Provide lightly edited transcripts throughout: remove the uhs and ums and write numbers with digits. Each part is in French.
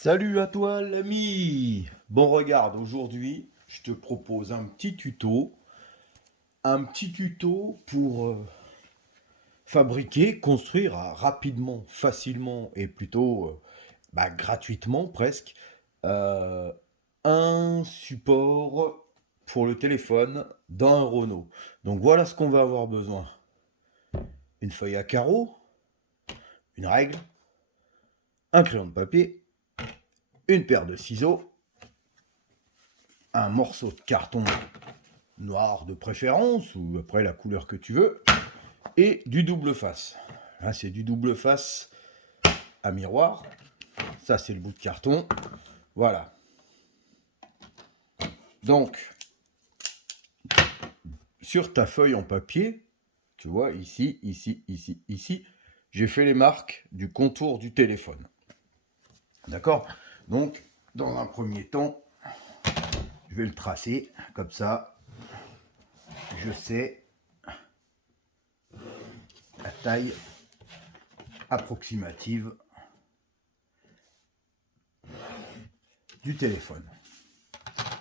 Salut à toi l'ami. Bon regarde, aujourd'hui je te propose un petit tuto pour fabriquer, construire rapidement, facilement et plutôt gratuitement presque euh, un support pour le téléphone dans un Renault. Donc voilà ce qu'on va avoir besoin. Une feuille à carreaux, une règle, un crayon de papier, une paire de ciseaux, un morceau de carton noir de préférence, ou après la couleur que tu veux, et du double face. Là, c'est du double face à miroir. Ça, c'est le bout de carton. Voilà. Donc, sur ta feuille en papier, tu vois, ici, ici, ici, ici, j'ai fait les marques du contour du téléphone. D'accord? Donc, dans un premier temps, je vais le tracer comme ça. Je sais la taille approximative du téléphone.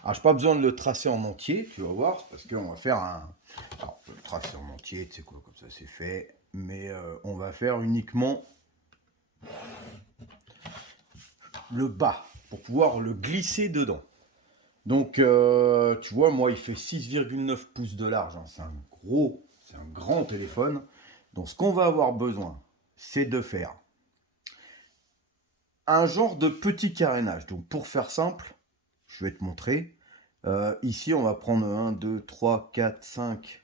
Alors, je n'ai pas besoin de le tracer en entier, tu vas voir, parce qu'on va faire un... Alors, le tracer en entier, tu sais quoi, comme ça c'est fait, mais on va faire uniquement le bas, pour pouvoir le glisser dedans. Donc, tu vois, moi, il fait 6,9 pouces de large, hein. C'est un grand téléphone. Donc, ce qu'on va avoir besoin, c'est de faire un genre de petit carénage. Donc, pour faire simple, je vais te montrer. Ici, on va prendre 1, 2, 3, 4, 5,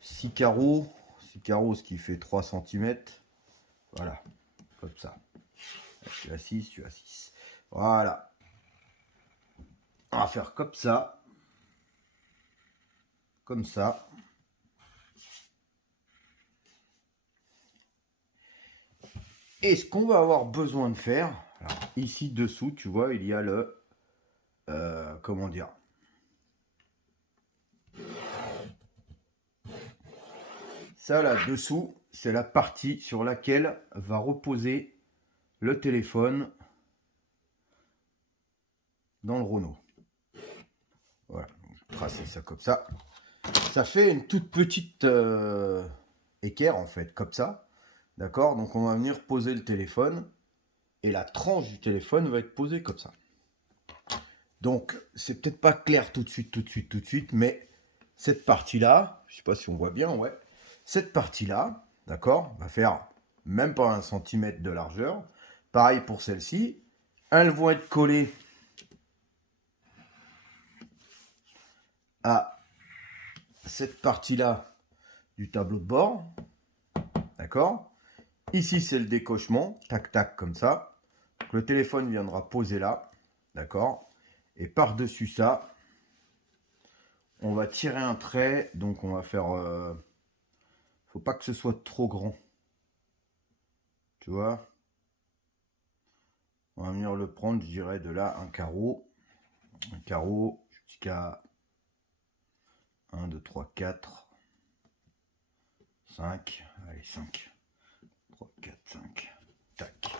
6 carreaux. 6 carreaux, ce qui fait 3 cm. Voilà, comme ça. Tu as 6, tu as 6. Voilà. On va faire comme ça. Comme ça. Et ce qu'on va avoir besoin de faire, alors ici dessous, tu vois, il y a le... comment dire? Ça là-dessous, c'est la partie sur laquelle va reposer le téléphone dans le Renault. Voilà, tracer ça comme ça. Ça fait une toute petite équerre en fait, comme ça. D'accord? Donc on va venir poser le téléphone et la tranche du téléphone va être posée comme ça. Donc c'est peut-être pas clair tout de suite, mais cette partie-là, je sais pas si on voit bien, ouais. Cette partie-là, d'accord, va faire même pas 1 cm de largeur. Pareil pour celle-ci. Elles vont être collées à cette partie-là du tableau de bord. D'accord? Ici, c'est le décochement. Tac, tac, comme ça. Donc, le téléphone viendra poser là. D'accord? Et par-dessus ça, on va tirer un trait. Donc, on va faire... faut pas que ce soit trop grand. Tu vois? On va venir le prendre, je dirais, de là, un carreau jusqu'à 1, 2, 3, 4, 5, allez 5, 3, 4, 5, tac.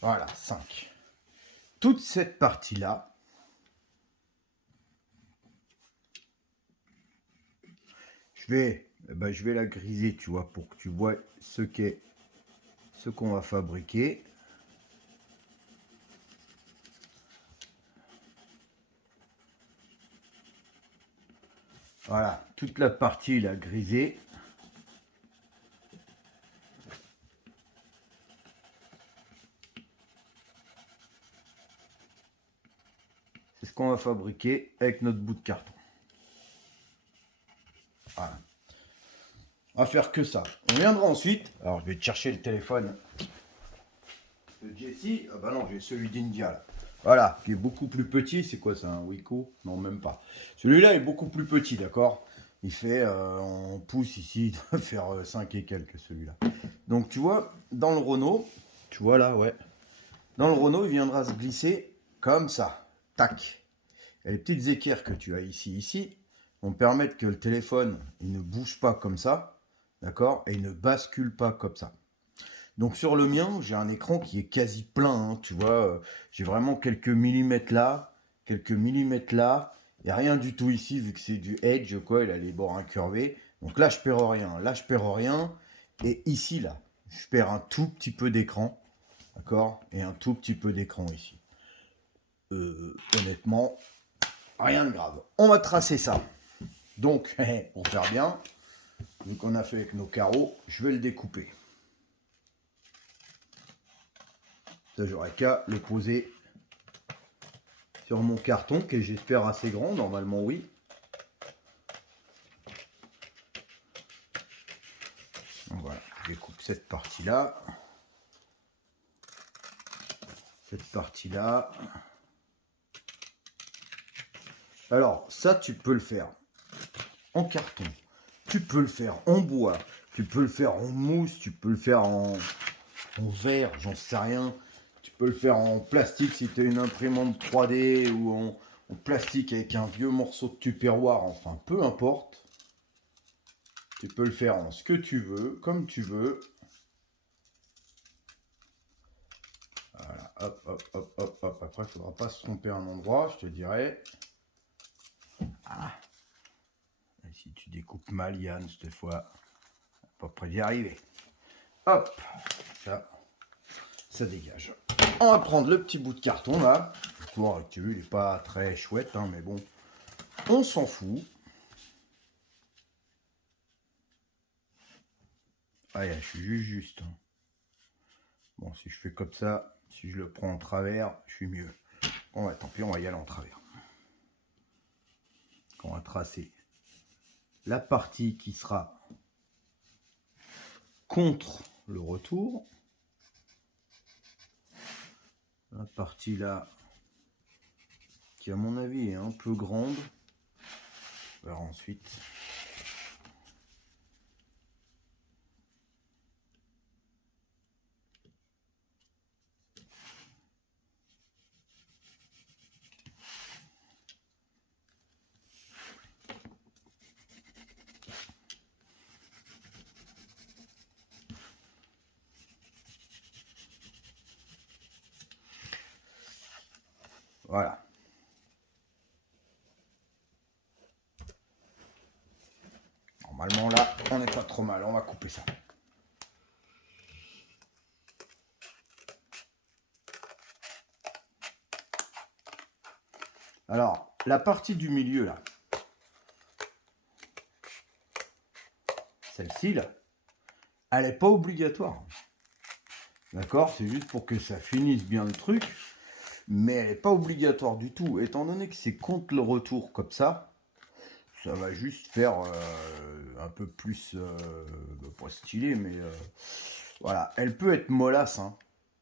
Voilà, 5. Toute cette partie-là, je vais la griser, tu vois, pour que tu vois ce qu'on va fabriquer. Voilà, toute la partie là grisée. C'est ce qu'on va fabriquer avec notre bout de carton. Voilà. On va faire que ça. On viendra ensuite. Alors je vais te chercher le téléphone de Jessie. Ah bah non, j'ai celui d'India là. Voilà, qui est beaucoup plus petit. C'est quoi ça, un Wiko? Non, même pas. Celui-là est beaucoup plus petit, d'accord? Il fait, en pouces ici, il doit faire 5 et quelques celui-là. Donc tu vois, dans le Renault, tu vois là, ouais. Dans le Renault, il viendra se glisser comme ça. Tac. Et les petites équerres que tu as ici, vont permettre que le téléphone il ne bouge pas comme ça, d'accord, et il ne bascule pas comme ça. Donc sur le mien, j'ai un écran qui est quasi plein, hein, tu vois, j'ai vraiment quelques millimètres là, et rien du tout ici, vu que c'est du Edge, quoi, il a les bords incurvés. Donc là, je perds rien, et ici, là, je perds un tout petit peu d'écran, d'accord, et un tout petit peu d'écran ici. Honnêtement, rien de grave. On va tracer ça. Donc, pour faire bien, vu qu'on a fait avec nos carreaux, je vais le découper. Ça, j'aurais qu'à le poser sur mon carton, qui est j'espère assez grand, normalement oui. Donc voilà, je découpe cette partie-là. Cette partie-là. Alors, ça, tu peux le faire en carton. Tu peux le faire en bois. Tu peux le faire en mousse. Tu peux le faire en verre, j'en sais rien. Tu peux le faire en plastique si tu as une imprimante 3D ou en plastique avec un vieux morceau de tupperware. Enfin, peu importe. Tu peux le faire en ce que tu veux, comme tu veux. Voilà, hop, hop, hop, hop, hop. Après, il ne faudra pas se tromper à un endroit, je te dirais. Ah. Et si tu découpes mal, Yann, cette fois, pas près d'y arriver. Hop, ça dégage. On va prendre le petit bout de carton là. Le tour, tu vois, il n'est pas très chouette, hein, mais bon, on s'en fout. Ah, je suis juste. Hein. Bon, si je fais comme ça, si je le prends en travers, je suis mieux. Bon, bah, tant pis, on va y aller en travers. On va tracer la partie qui sera contre le retour. La partie là, qui à mon avis est un peu grande. On verra ensuite. Voilà. Normalement là, on n'est pas trop mal, on va couper ça. Alors, la partie du milieu là, celle-ci là, elle n'est pas obligatoire. D'accord? C'est juste pour que ça finisse bien le truc, mais elle n'est pas obligatoire du tout. Étant donné que c'est contre le retour comme ça va juste faire un peu plus, pas stylé, mais voilà. Elle peut être mollasse, hein.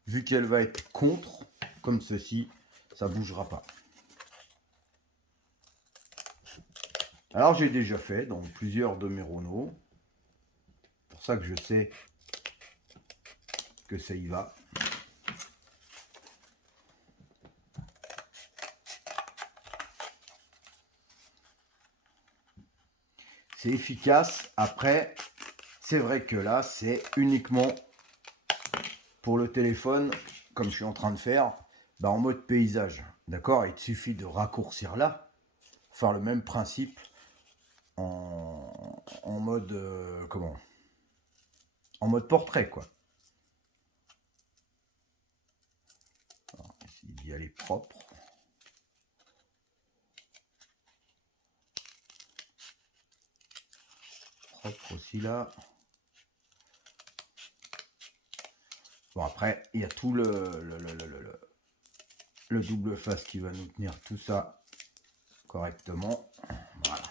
Vu qu'elle va être contre, comme ceci, ça bougera pas. Alors j'ai déjà fait dans plusieurs de mes Renault. C'est pour ça que je sais que ça y va. C'est efficace. Après, c'est vrai que là, c'est uniquement pour le téléphone, comme je suis en train de faire, bah en mode paysage. D'accord? Il te suffit de raccourcir là, faire le même principe en mode comment? En mode portrait, quoi. Alors, essayer d'y aller propre. Propre aussi là. Bon, après, il y a tout le double face qui va nous tenir tout ça correctement. Voilà.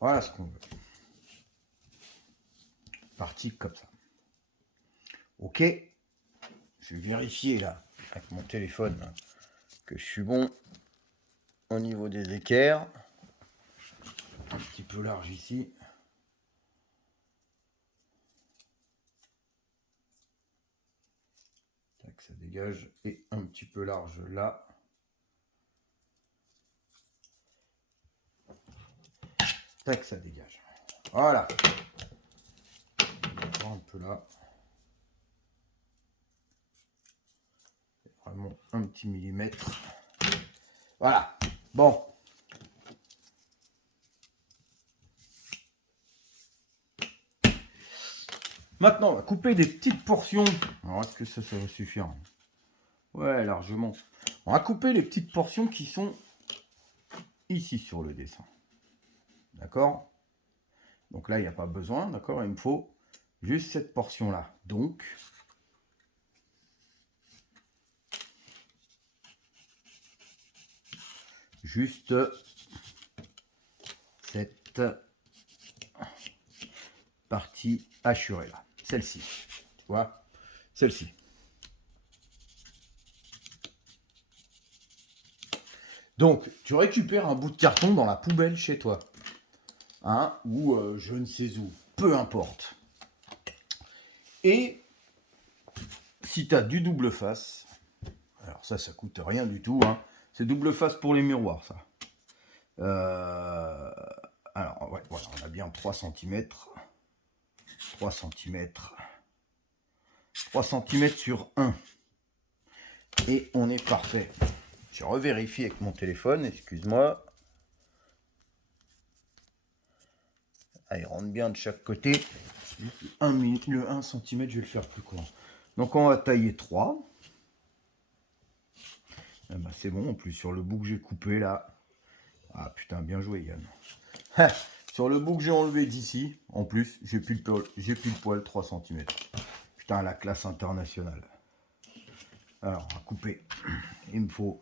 Voilà ce qu'on veut. Parti comme ça. Ok. Je vais vérifier là, avec mon téléphone, là, que je suis bon au niveau des équerres. Un petit peu large ici. Tac, Tac, ça dégage. Et un petit peu large là. Tac, ça dégage. Voilà. On va un peu là. Vraiment un petit millimètre. Voilà. Bon. Maintenant, on va couper des petites portions. Alors, est-ce que ça va suffire? Ouais, largement. On va couper les petites portions qui sont ici sur le dessin. D'accord? Donc là, il n'y a pas besoin, d'accord? Il me faut juste cette portion-là. Donc, juste cette partie hachurée là. Celle-ci. Tu vois? Celle-ci. Donc, tu récupères un bout de carton dans la poubelle chez toi. Hein, ou je ne sais où. Peu importe. Et si tu as du double face, alors ça coûte rien du tout. Hein. C'est double face pour les miroirs, ça. Alors, ouais, voilà, on a bien 3 cm. 3 cm. 3 cm sur 1. Et on est parfait. Je revérifie avec mon téléphone, excuse-moi. Ah, il rentre bien de chaque côté. Le 1 cm, je vais le faire plus court. Donc on va tailler 3. Ah bah, c'est bon, en plus sur le bout que j'ai coupé là. Ah putain, bien joué Yann. Sur le bout que j'ai enlevé d'ici, en plus, j'ai plus le poil 3 cm. Putain, la classe internationale. Alors, on va couper. Il me faut...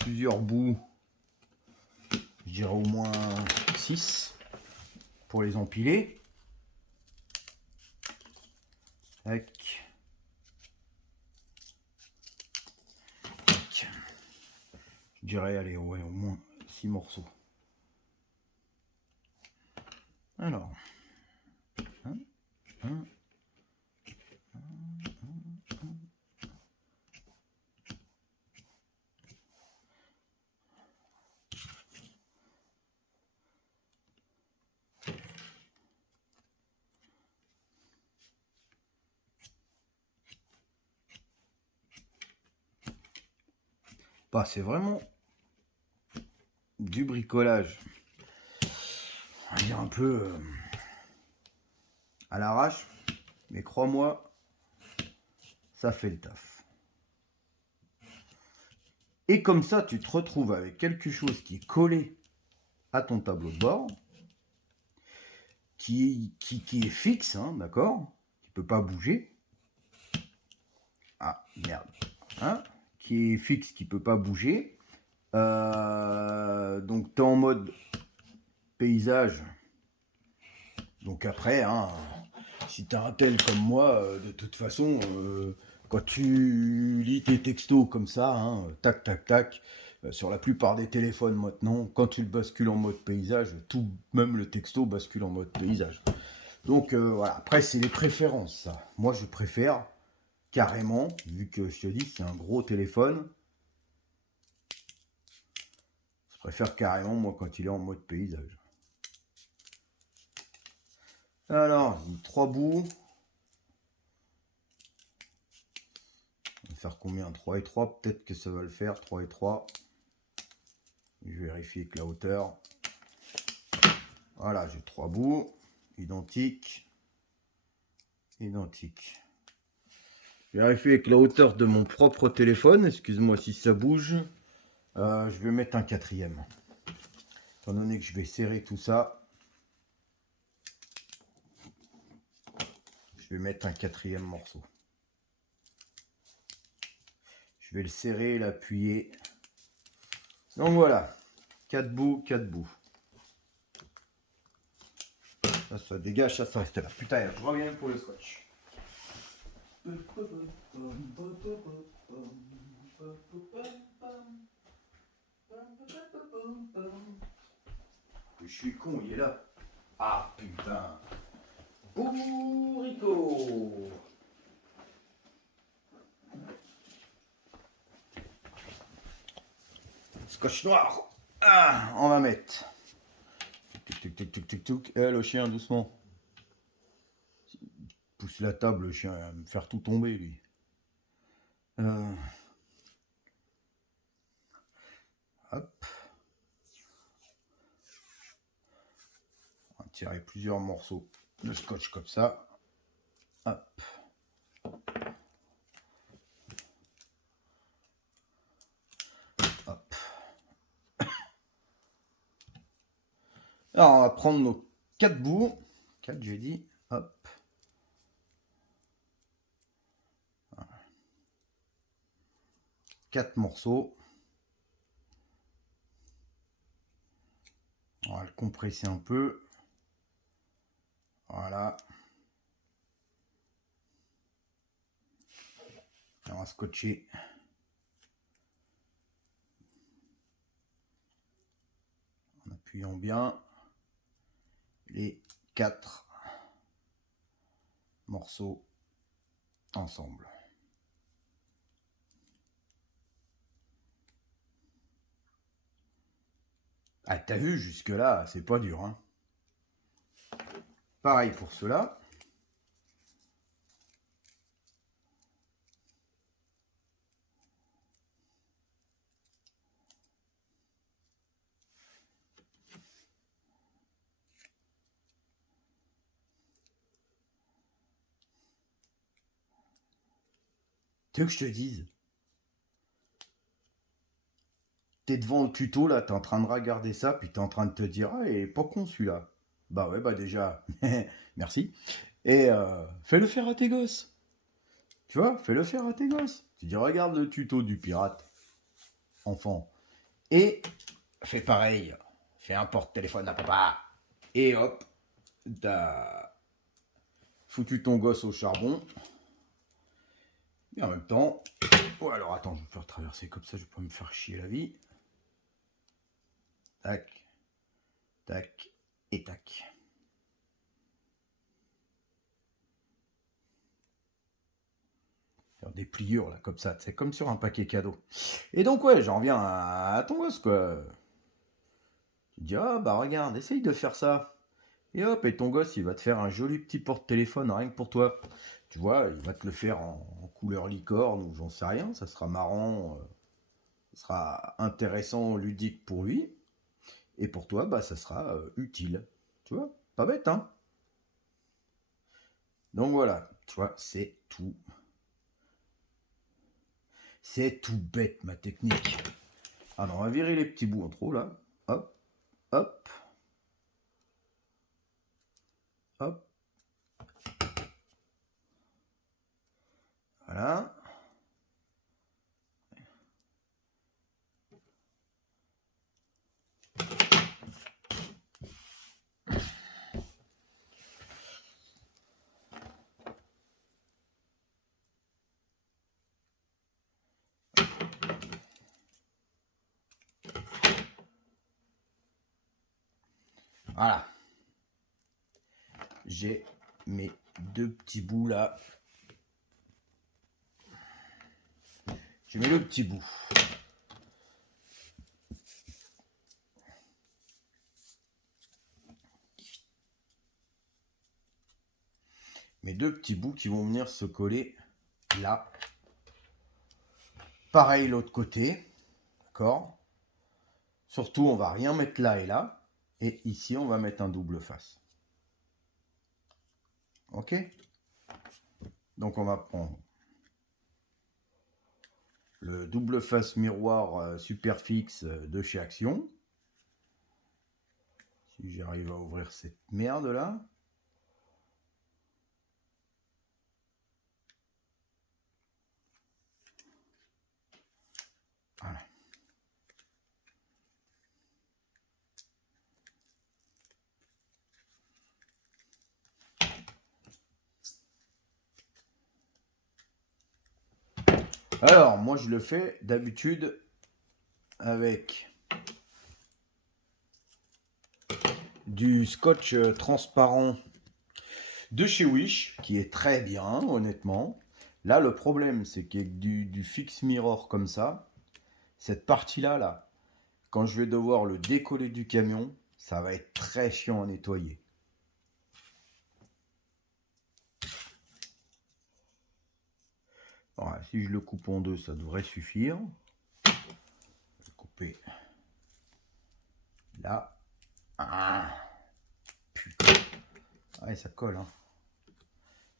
plusieurs bouts. Je dirais au moins 6 pour les empiler. Tac. Tac. Je dirais, allez, ouais, au moins 6 morceaux. Alors. Bah, c'est vraiment du bricolage. On va dire un peu à l'arrache. Mais crois-moi, ça fait le taf. Et comme ça, tu te retrouves avec quelque chose qui est collé à ton tableau de bord, qui est fixe, hein, d'accord? Qui ne peut pas bouger. Ah, merde. Hein, qui est fixe, qui ne peut pas bouger. Donc, tu es en mode paysage. Donc après, hein, si tu as un tel comme moi, de toute façon, quand tu lis tes textos comme ça, hein, tac, tac, tac, sur la plupart des téléphones maintenant, quand tu le bascules en mode paysage, tout, même le texto bascule en mode paysage. Donc voilà, après c'est les préférences, ça. Moi je préfère carrément, vu que je te dis, c'est un gros téléphone, je préfère carrément, moi, quand il est en mode paysage. Alors, 3 bouts. On va faire combien? 3 et 3, peut-être que ça va le faire. 3 et 3. Je vais vérifier avec la hauteur. Voilà, j'ai 3 bouts. Identiques. Identiques. Je vais vérifier avec la hauteur de mon propre téléphone. Excuse-moi si ça bouge. Je vais mettre un quatrième. Étant donné que je vais serrer tout ça. Je vais mettre un quatrième morceau. Je vais le serrer, l'appuyer. Donc voilà. 4 bouts, 4 bouts. Ça dégage, ça reste là. Putain, je reviens pour le scotch. Je suis con, il est là. Ah putain. Boum. Cocorico. Scotch noir. Ah, on va mettre. Tic, tic, tic, tic, tic, tic. Eh, le chien, doucement. Pousse la table, le chien, il va me faire tout tomber, lui. Hop. On va tirer plusieurs morceaux de scotch comme ça. Hop. Hop. Alors, on va prendre nos 4 bouts. 4, j'ai dit. Hop. Voilà. 4 morceaux. On va le compresser un peu. Voilà. Et on va scotcher. En appuyant bien les 4 morceaux ensemble. Ah, t'as vu, jusque-là, c'est pas dur, hein. Pareil pour cela. Tu veux que je te dise? T'es devant le tuto, là, t'es en train de regarder ça, puis t'es en train de te dire, ah, il est pas con celui-là. Bah ouais, bah déjà, merci. Et fais-le faire à tes gosses. Tu vois, fais-le faire à tes gosses. Tu dis, regarde le tuto du pirate, enfant. Et fais pareil. Fais un porte-téléphone à papa. Et hop, t'as foutu ton gosse au charbon. Et en même temps, oh alors attends, je vais me faire traverser comme ça, je vais pas me faire chier la vie. Tac, tac et tac. Faire des pliures là, comme ça, c'est comme sur un paquet cadeau. Et donc ouais, j'en reviens à ton gosse quoi. Tu dis, ah bah regarde, essaye de faire ça. Et hop, et ton gosse, il va te faire un joli petit porte-téléphone rien que pour toi. Tu vois, il va te le faire en couleur licorne ou j'en sais rien, ça sera marrant, ça sera intéressant, ludique pour lui. Et pour toi, bah ça sera utile. Tu vois, pas bête, hein? Donc voilà, tu vois, c'est tout. C'est tout bête ma technique. Alors on va virer les petits bouts en trop là. Hop, hop, hop. Voilà. Voilà. J'ai mes 2 petits bouts là. Je mets le petit bout. Mes 2 petits bouts qui vont venir se coller là. Pareil l'autre côté. D'accord? Surtout, on va rien mettre là et là. Et ici, on va mettre un double face. Ok? Donc, on va prendre le double face miroir super fixe de chez Action. Si j'arrive à ouvrir cette merde là. Voilà. Alors, moi je le fais d'habitude avec du scotch transparent de chez Wish, qui est très bien, honnêtement. Là, le problème, c'est qu'avec du fixe mirror comme ça, cette partie-là, là, quand je vais devoir le décoller du camion, ça va être très chiant à nettoyer. Voilà, si je le coupe en deux, ça devrait suffire. Je vais couper là. Ah, putain. Ouais, ça colle. Hein.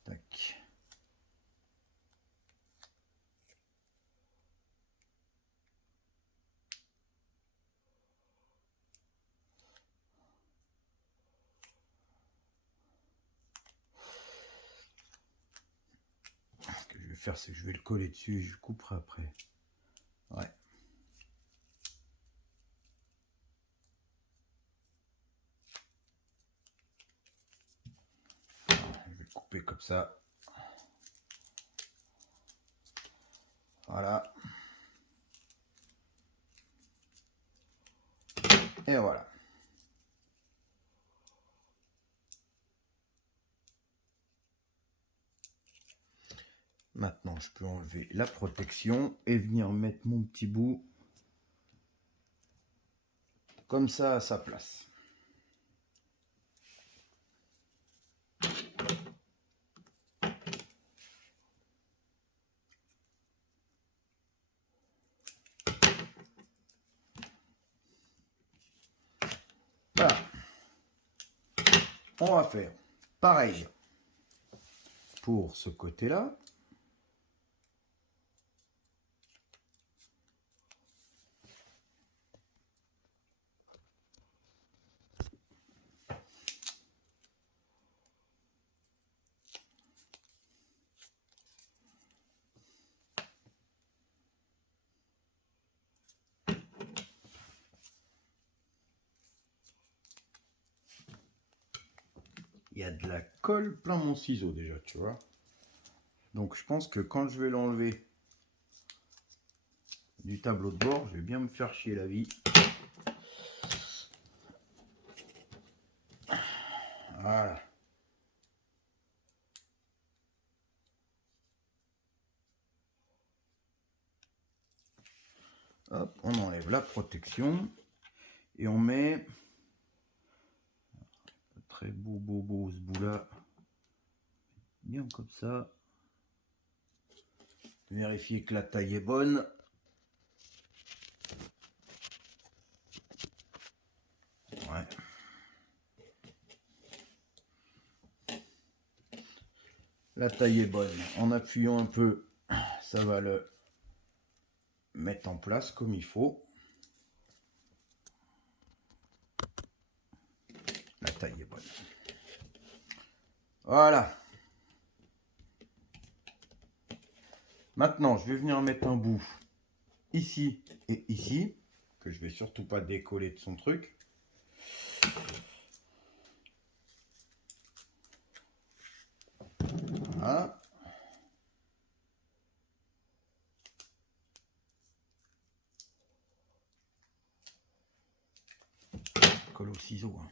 Tac. Ce que je vais faire, c'est que je vais le coller dessus et je couperai après. Ouais. Je vais le couper comme ça. Voilà. Et voilà. Maintenant, je peux enlever la protection et venir mettre mon petit bout comme ça à sa place. Voilà. On va faire pareil pour ce côté-là. Il y a de la colle plein mon ciseau déjà, tu vois. Donc je pense que quand je vais l'enlever du tableau de bord, je vais bien me faire chier la vie. Voilà. Hop, on enlève la protection et on met très beau ce bout là, bien comme ça. Vérifier que la taille est bonne. Ouais. La taille est bonne. En appuyant un peu, ça va le mettre en place comme il faut. La taille est bonne. Voilà. Maintenant, je vais venir mettre un bout ici et ici, que je vais surtout pas décoller de son truc. Voilà. Colle au ciseau. Hein.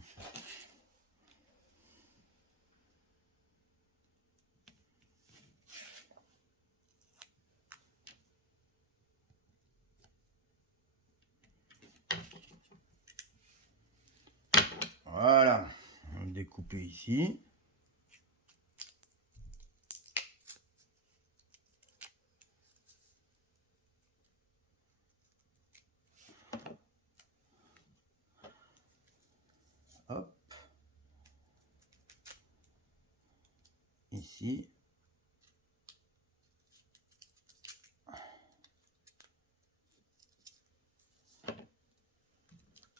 Voilà. On va le découper ici. Hop. Ici.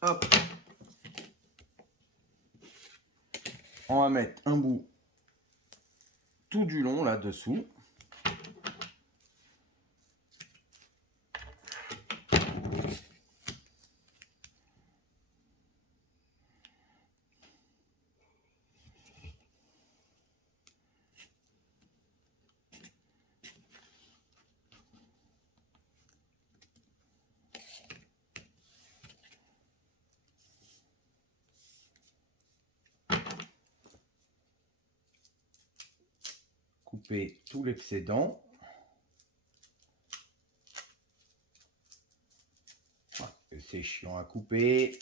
Hop. On va mettre un bout tout du long là-dessous. couper tout l'excédent. C'est chiant à couper.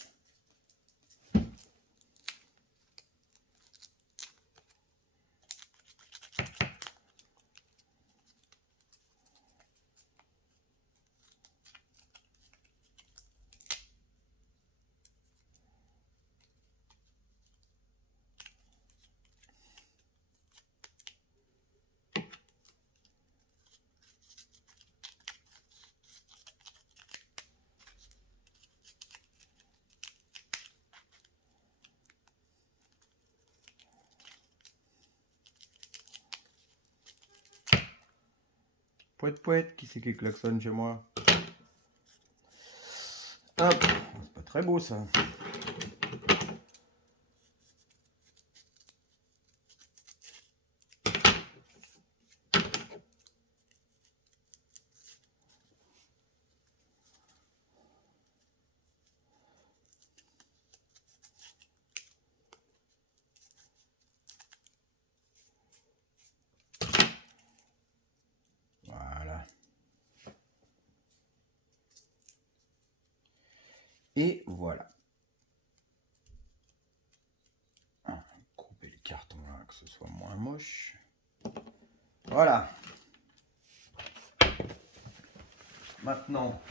Pouette, pouette, qui c'est qui klaxonne chez moi? Hop, c'est pas très beau ça. Voilà. Et voilà. Couper les cartons là, que ce soit moins moche. Voilà. Maintenant,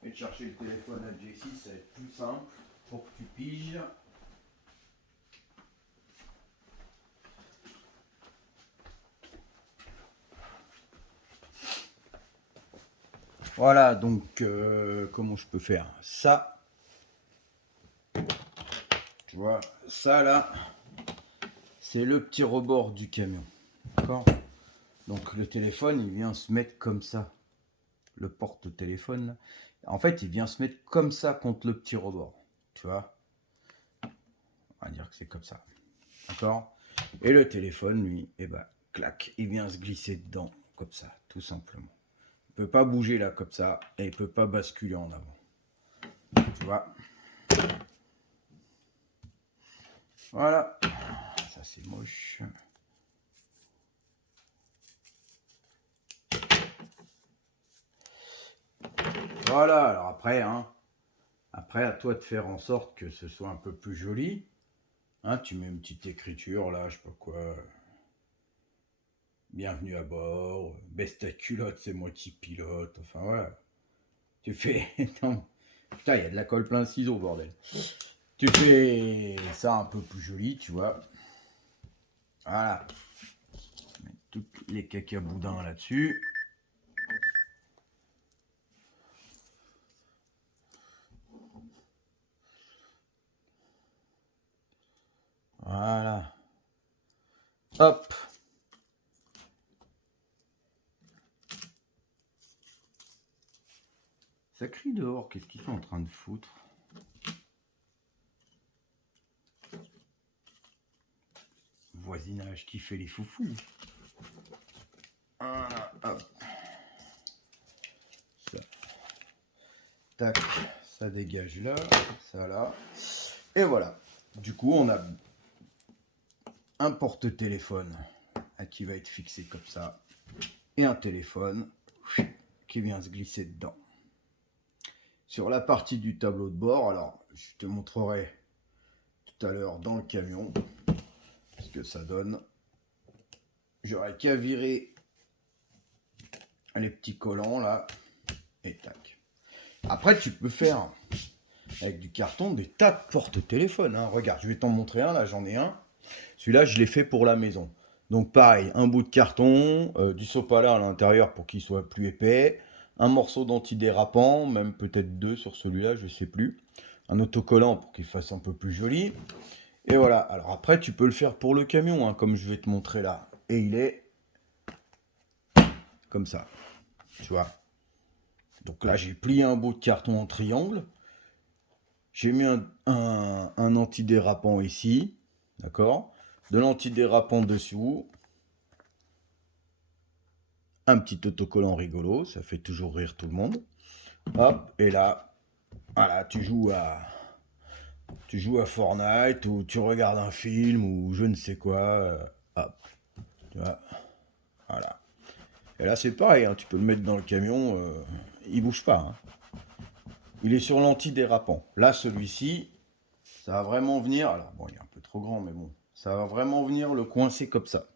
je vais te chercher le téléphone à Jessie, ça va être plus simple pour que tu piges. Voilà, donc comment je peux faire ça? Tu vois, ça là, c'est le petit rebord du camion. D'accord? Donc le téléphone, il vient se mettre comme ça. Le porte-téléphone, en fait, il vient se mettre comme ça contre le petit rebord. Tu vois? On va dire que c'est comme ça. D'accord? Et le téléphone, lui, eh ben, clac, il vient se glisser dedans, comme ça, tout simplement. Il peut pas bouger là, comme ça, et il peut pas basculer en avant. Tu vois? Voilà. Ça, c'est moche. Voilà, alors après, après, à toi de faire en sorte que ce soit un peu plus joli. Tu mets une petite écriture, là, je sais pas quoi. Bienvenue à bord, baisse ta culotte, c'est moi qui pilote. Enfin, voilà. Tu fais... Non. Putain, il y a de la colle plein de ciseaux, bordel. Tu fais ça un peu plus joli, tu vois. Voilà. Mettre tous les cacaboudins là-dessus. Voilà. Hop. Ça crie dehors, qu'est-ce qu'ils sont en train de foutre? Voisinage qui fait les foufous. Voilà, hop. Ça. Tac, ça dégage là, ça là. Et voilà. Du coup, on a un porte-téléphone qui va être fixé comme ça. Et un téléphone qui vient se glisser dedans. Sur la partie du tableau de bord, alors je te montrerai tout à l'heure dans le camion ce que ça donne. J'aurais qu'à virer les petits collants là et tac. Après tu peux faire avec du carton des tas de porte-téléphones. Regarde, je vais t'en montrer un, là j'en ai un. Celui-là je l'ai fait pour la maison. Donc pareil, un bout de carton, du sopalin à l'intérieur pour qu'il soit plus épais, un morceau d'antidérapant, même peut-être deux sur celui-là, je sais plus. Un autocollant pour qu'il fasse un peu plus joli. Et voilà, alors après tu peux le faire pour le camion, comme je vais te montrer là. Et il est comme ça, tu vois. Donc là j'ai plié un bout de carton en triangle. J'ai mis un antidérapant ici, d'accord? De l'antidérapant dessous. Un petit autocollant rigolo, ça fait toujours rire tout le monde. Hop, et là, voilà, tu joues à Fortnite ou tu regardes un film ou je ne sais quoi. Hop, tu vois. Et là, c'est pareil, hein, tu peux le mettre dans le camion, il bouge pas, hein. Il est sur l'anti-dérapant. Là, celui-ci, ça va vraiment venir. Alors, bon, il est un peu trop grand, mais bon, ça va vraiment venir le coincer comme ça.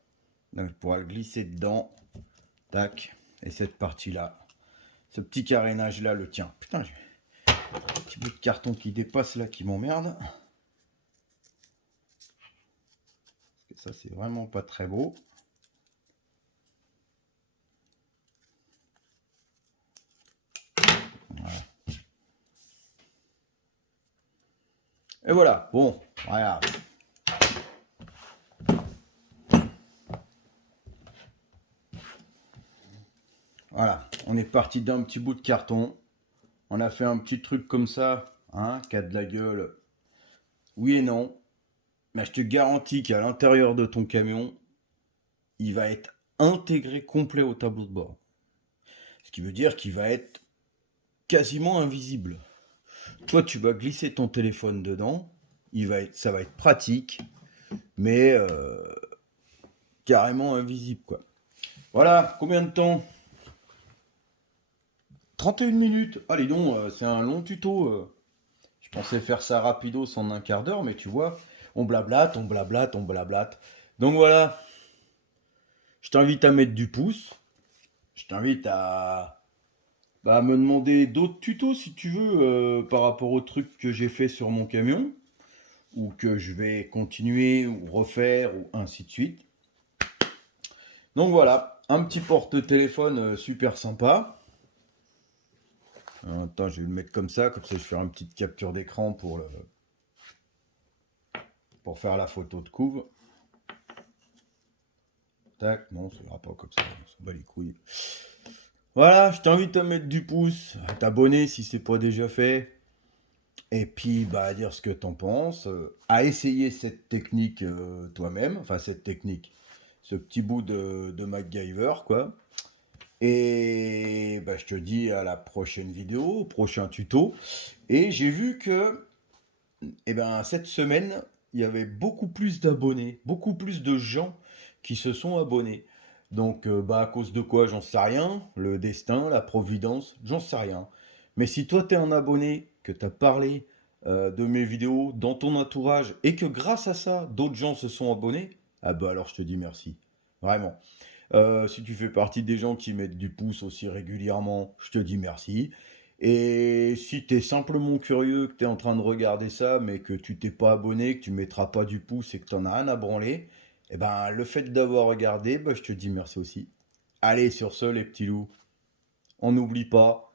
Donc, je pourrai le glisser dedans. Tac. Et cette partie-là, ce petit carénage-là le tient. Putain, j'ai un petit bout de carton qui dépasse là, qui m'emmerde. Ça, c'est vraiment pas très beau. Voilà. Et voilà, bon, voilà. Voilà, on est parti d'un petit bout de carton. On a fait un petit truc comme ça, hein, qui a de la gueule. Oui et non. Mais je te garantis qu'à l'intérieur de ton camion, il va être intégré complet au tableau de bord. Ce qui veut dire qu'il va être quasiment invisible. Toi, tu vas glisser ton téléphone dedans. Ça va être pratique, mais carrément invisible, quoi. Voilà, combien de temps? 31 minutes. Allez donc, c'est un long tuto. Je pensais faire ça rapidos en un quart d'heure, mais tu vois, on blablate, on blablate, on blablate. Donc voilà, je t'invite à mettre du pouce. Je t'invite à me demander d'autres tutos si tu veux par rapport aux trucs que j'ai fait sur mon camion ou que je vais continuer ou refaire ou ainsi de suite. Donc voilà, un petit porte-téléphone super sympa. Attends, je vais le mettre comme ça je vais faire une petite capture d'écran pour faire la photo de couve. Tac, non, ça ira pas comme ça, on s'en bat les couilles. Voilà, je t'invite à mettre du pouce, à t'abonner si c'est pas déjà fait. Et puis, bah, à dire ce que t'en penses, à essayer cette technique toi-même, enfin cette technique, ce petit bout de MacGyver, quoi. Et bah, je te dis à la prochaine vidéo, au prochain tuto. Et j'ai vu que, eh ben, cette semaine, il y avait beaucoup plus d'abonnés, beaucoup plus de gens qui se sont abonnés. Donc, bah, à cause de quoi, j'en sais rien. Le destin, la providence, j'en sais rien. Mais si toi, t'es un abonné, que t'as parlé de mes vidéos dans ton entourage et que grâce à ça, d'autres gens se sont abonnés, ah bah alors je te dis merci. Vraiment. Si tu fais partie des gens qui mettent du pouce aussi régulièrement, je te dis merci. Et si tu es simplement curieux, que tu es en train de regarder ça, mais que tu t'es pas abonné, que tu mettras pas du pouce et que tu n'en as rien à branler, eh ben, le fait d'avoir regardé, bah, je te dis merci aussi. Allez, sur ce, les petits loups, on n'oublie pas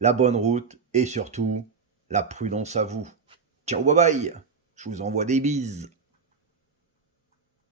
la bonne route et surtout la prudence à vous. Ciao, bye bye, je vous envoie des bises.